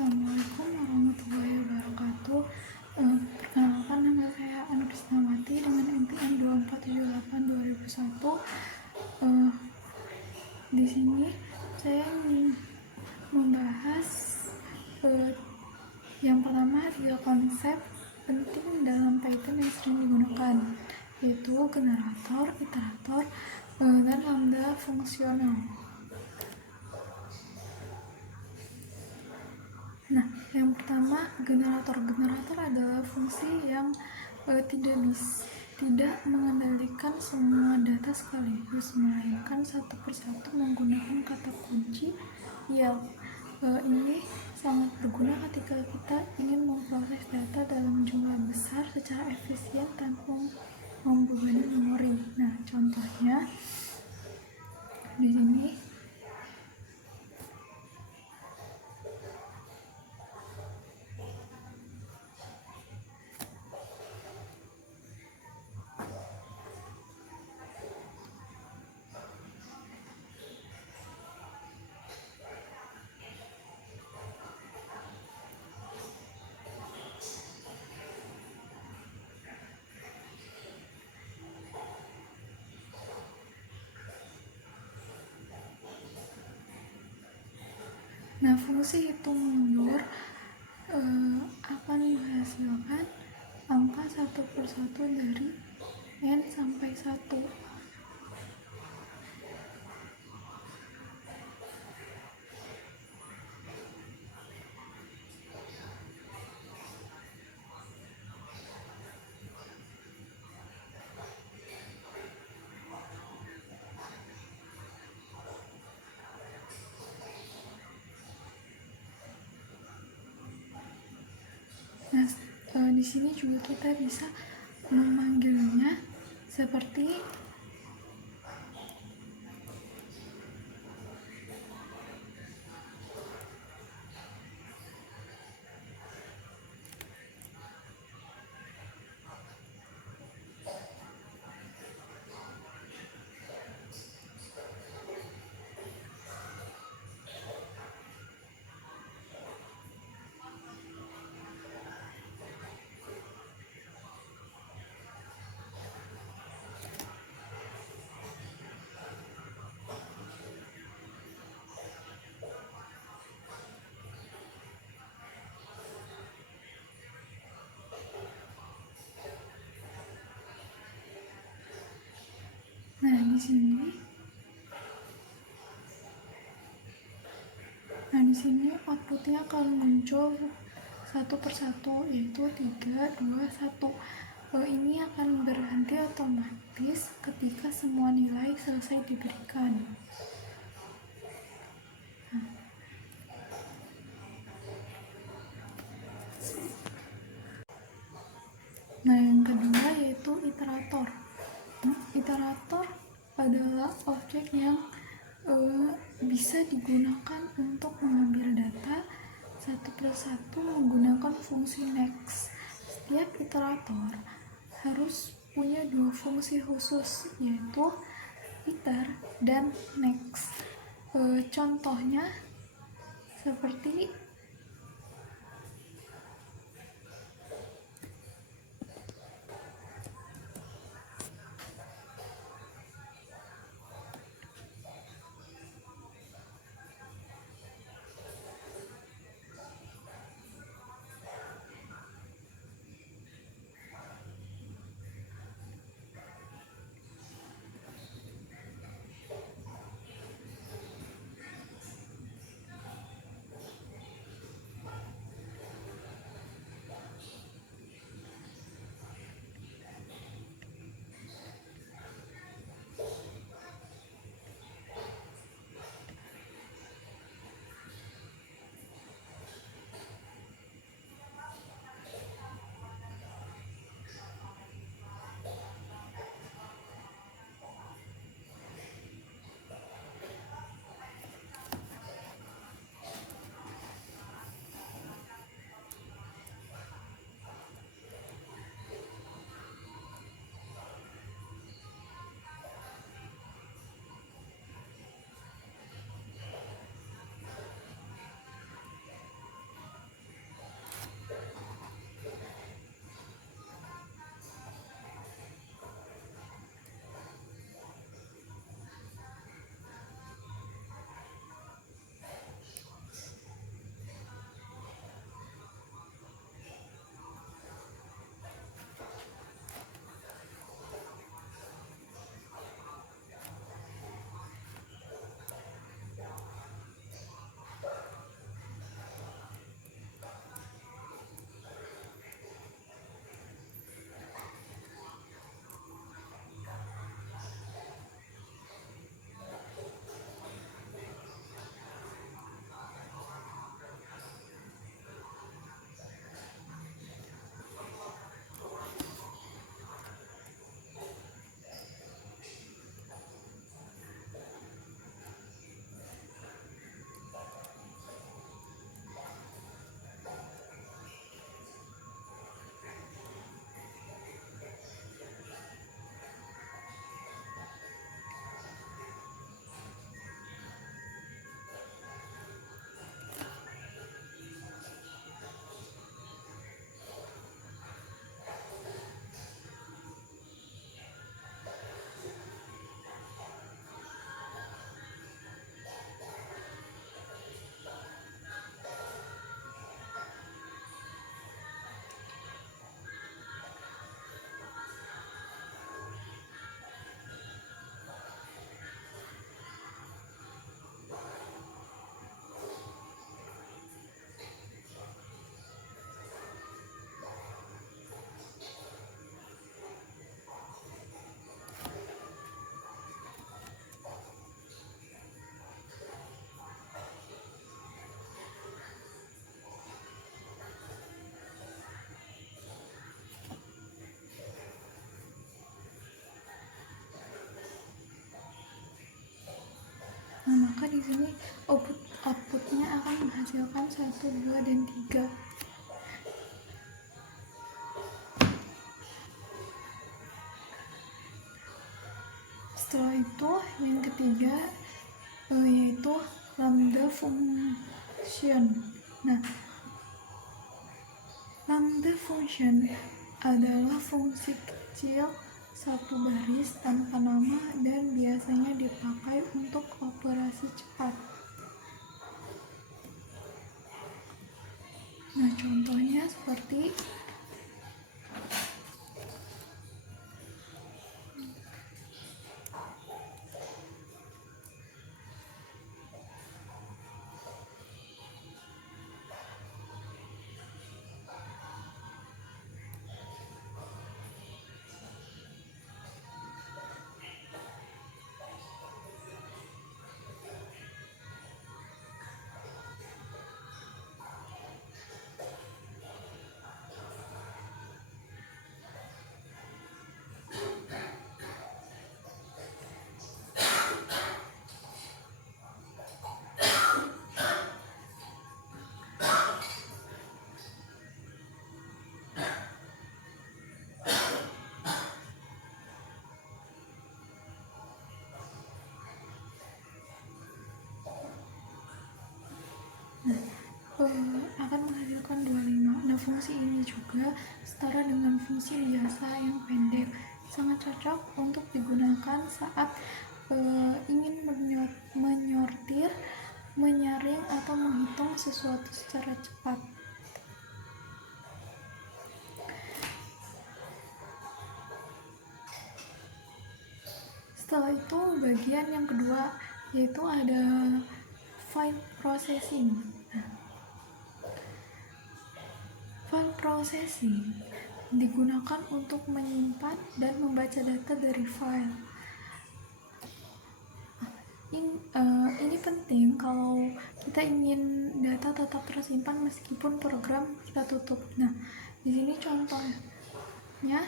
Assalamualaikum warahmatullahi wabarakatuh. Perkenalkan, nama saya Anu Krisnawati dengan NPM 2478/2001. Di sini saya ingin membahas yang pertama 3 konsep penting dalam Python yang sering digunakan, yaitu generator, iterator, dan lambda fungsional. Nah, yang pertama, generator. Generator adalah fungsi yang tidak mengendalikan semua data sekaligus, melainkan satu persatu menggunakan kata kunci YAL. Ini sangat berguna ketika kita ingin memproses data dalam jumlah besar secara efisien tanpa membebani memori. Nah, contohnya di sini. Nah, fungsi hitung mundur akan menghasilkan angka satu persatu dari n sampai 1. Nah, di sini juga kita bisa memanggilnya seperti di sini outputnya akan muncul satu persatu, yaitu 3, 2, 1. Ini akan berhenti otomatis ketika semua nilai selesai diberikan. Nah, yang kedua yaitu iterator. Iterator adalah objek yang bisa digunakan untuk mengambil data satu persatu menggunakan fungsi next. Setiap iterator harus punya 2 fungsi khusus, yaitu iter dan next. Contohnya seperti maka di sini outputnya akan menghasilkan 1, 2, dan 3. Setelah itu yang ketiga yaitu lambda function. Nah, lambda function adalah fungsi kecil satu baris tanpa nama dan biasanya dipakai untuk operasi cepat. Nah, contohnya seperti akan menghasilkan 25. Nah, fungsi ini juga setara dengan fungsi biasa yang pendek, sangat cocok untuk digunakan saat ingin menyortir, menyaring, atau menghitung sesuatu secara cepat. Setelah itu bagian yang kedua yaitu ada file processing. File processing digunakan untuk menyimpan dan membaca data dari file. Ini penting kalau kita ingin data tetap tersimpan meskipun program kita tutup. Nah, di sini contohnya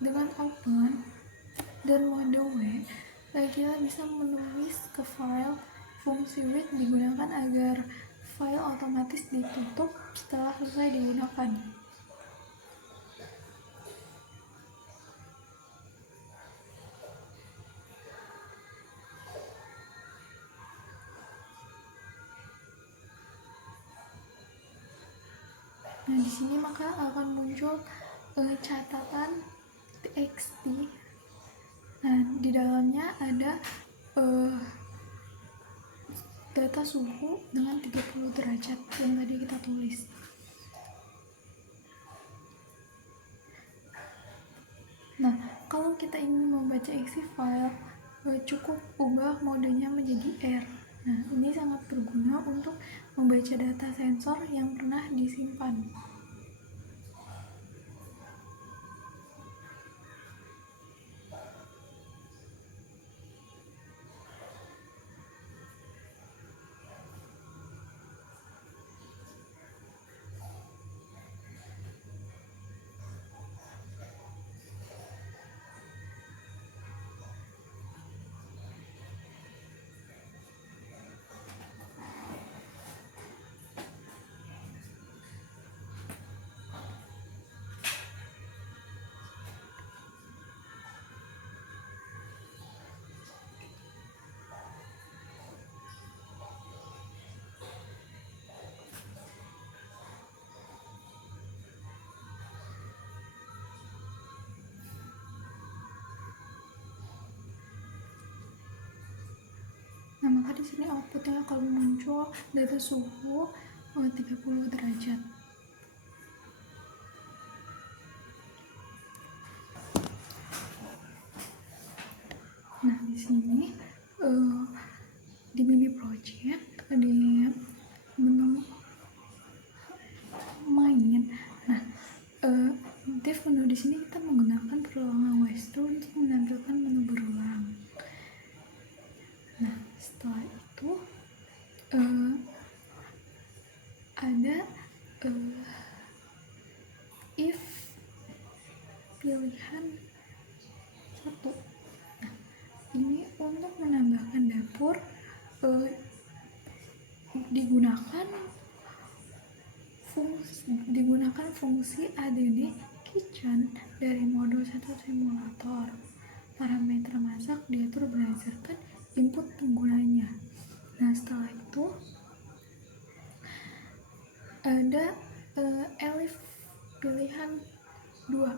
dengan open dan mode W, kita bisa menulis ke file. Fungsi wait digunakan agar file otomatis ditutup setelah selesai digunakan. Nah, di sini maka akan muncul catatan txt. Nah, di dalamnya ada data suhu dengan 30 derajat yang tadi kita tulis. Nah, kalau kita ingin membaca isi file, cukup ubah modenya menjadi R. Nah, ini sangat berguna untuk membaca data sensor yang pernah disimpan. apakah di sini outputnya akan muncul data suhu 30 derajat. Nah, di sini di mini project di menu main. Nah, div menu di sini kita menggunakan perulangan Westro untuk menampilkan menu berulang. Nah, setelah itu ada if pilihan 1. Nah, ini untuk menambahkan dapur digunakan fungsi add kitchen dari modul 1 simulator. Parameter masak diatur berdasarkan input penggunanya. Nah, setelah itu ada elif pilihan 2.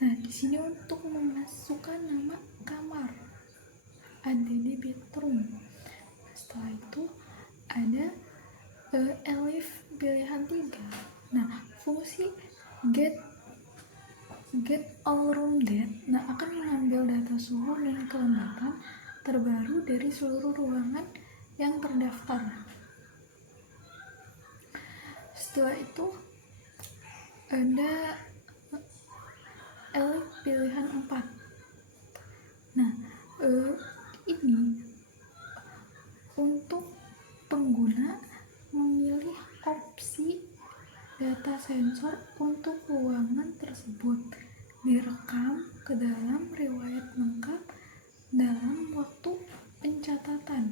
Nah, di sini untuk memasukkan nama kamar add bedroom. Setelah itu ada elif pilihan 3. Nah, fungsi get all room data akan mengambil data suhu dan kelembapan terbaru dari seluruh ruangan yang terdaftar. Setelah itu ada elif pilihan 4. Nah, ini untuk pengguna memilih opsi data sensor untuk ruangan tersebut direkam ke dalam riwayat lengkap dalam waktu pencatatan.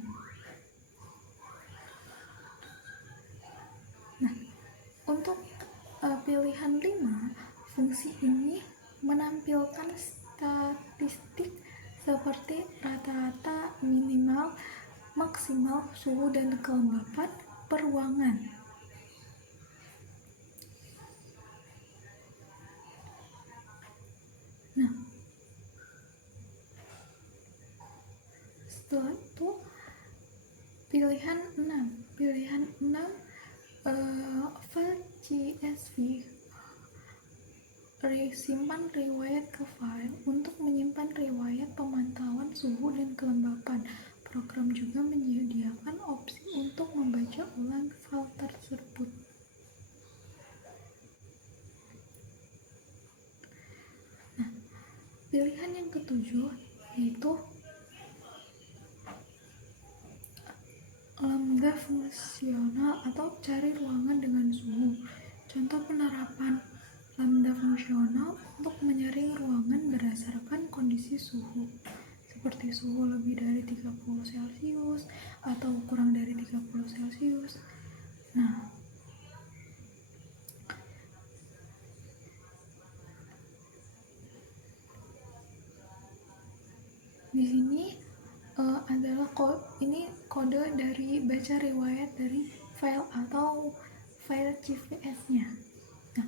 Nah, untuk pilihan 5, fungsi ini menampilkan statistik seperti rata-rata, minimal, maksimal suhu dan kelembapan per ruangan. Nah, setelah itu pilihan 6 file CSV simpan riwayat ke file untuk menyimpan riwayat pemantauan suhu dan kelembapan. Program juga menyediakan opsi untuk membaca ulang file tersebut. Nah, pilihan yang ketujuh yaitu lambda fungsional atau cari ruangan dengan suhu. Contoh penerapan lambda fungsional untuk menyaring ruangan berdasarkan kondisi suhu, seperti suhu lebih dari 30 Celcius atau kurang dari 30 Celcius. Nah, di sini adalah kode dari baca riwayat dari file atau file CVS-nya. Nah,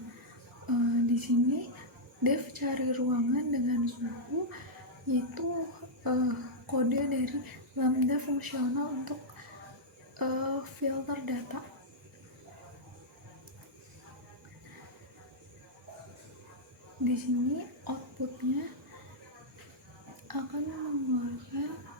di sini dev cari ruangan dengan suhu yaitu kode dari lambda fungsional untuk filter data. Di sini outputnya akan mengeluarkan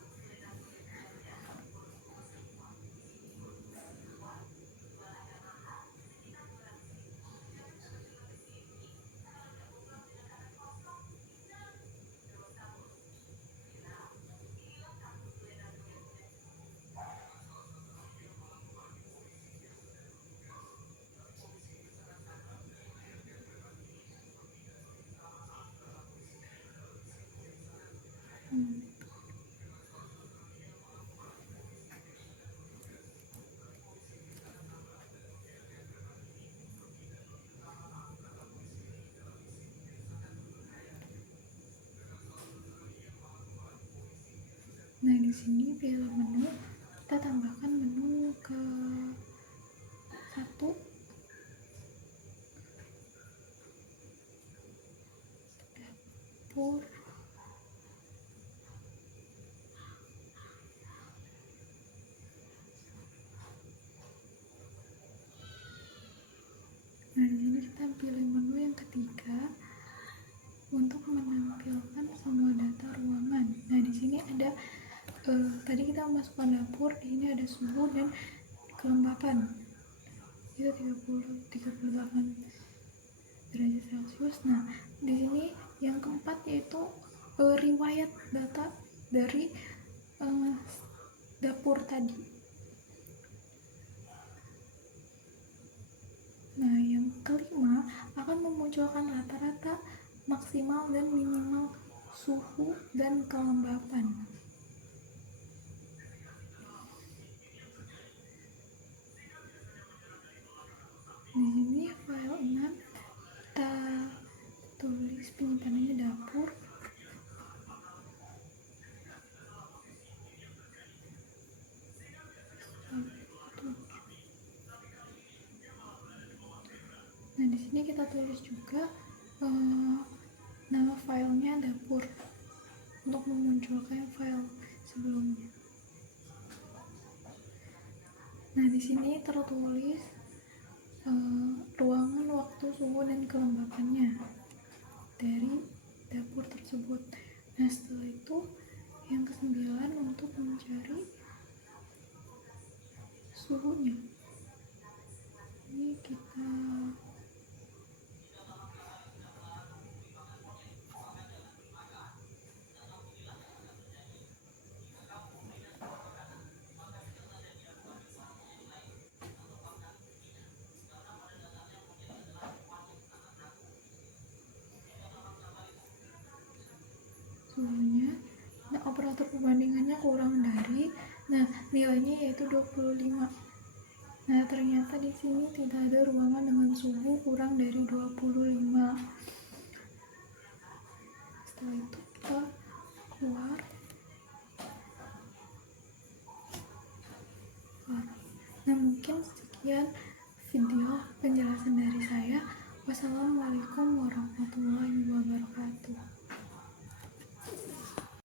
Nah, di sini pilih menu, kita tambahkan menu ke 1. Dapur. kita pilih menu yang ketiga untuk menampilkan semua data ruangan. Nah, di sini ada tadi kita masukkan dapur, di sini ada suhu dan kelembapan. Itu 38 derajat Celcius. Nah, di sini yang keempat yaitu riwayat data dari dapur tadi. Nah, yang kelima akan memunculkan rata-rata, maksimal dan minimal suhu dan kelembapan. Di sini file 6 kita tulis penyimpanannya dapur. Nah, di sini kita tulis juga nama filenya dapur untuk memunculkan file sebelumnya. Nah, di sini tertulis ruangan, waktu, suhu, dan kelembapannya dari dapur tersebut. Nah, setelah itu yang ke-9 untuk mencari suhunya. Ini kita suhunya. Nah, operator perbandingannya kurang dari, nah nilainya yaitu 25. Nah, ternyata di sini tidak ada ruangan dengan suhu kurang dari 25. Setelah itu kita keluar. Nah, mungkin sekian video penjelasan dari saya. Wassalamualaikum warahmatullahi wabarakatuh.